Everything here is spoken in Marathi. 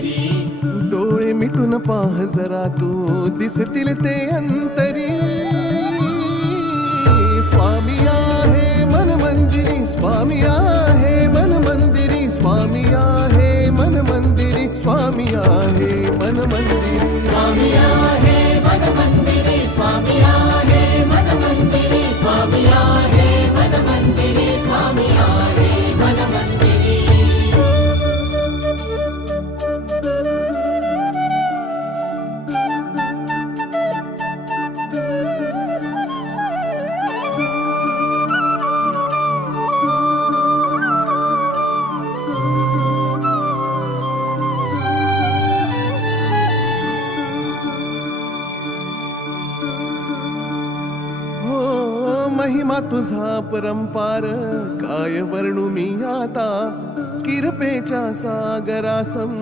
मंदिरी. डोळे मिटून पाह जरा तू दिसतील ते अंतरी. स्वामी आहे मन मंदिरी, स्वामी आहे मन मंदिरी, स्वामी आहे मन मंदिरी, स्वामी आहे मन मंदिरी. स्वामी आहे मन मंदिरी, स्वामी आहे मन मंदिरी, स्वामी आहे मन मंदिरी, स्वामी आहे मन मंदिरी. महिमा तुझा परंपार काय वर्णू मी आता. किरपेच्या सागरासम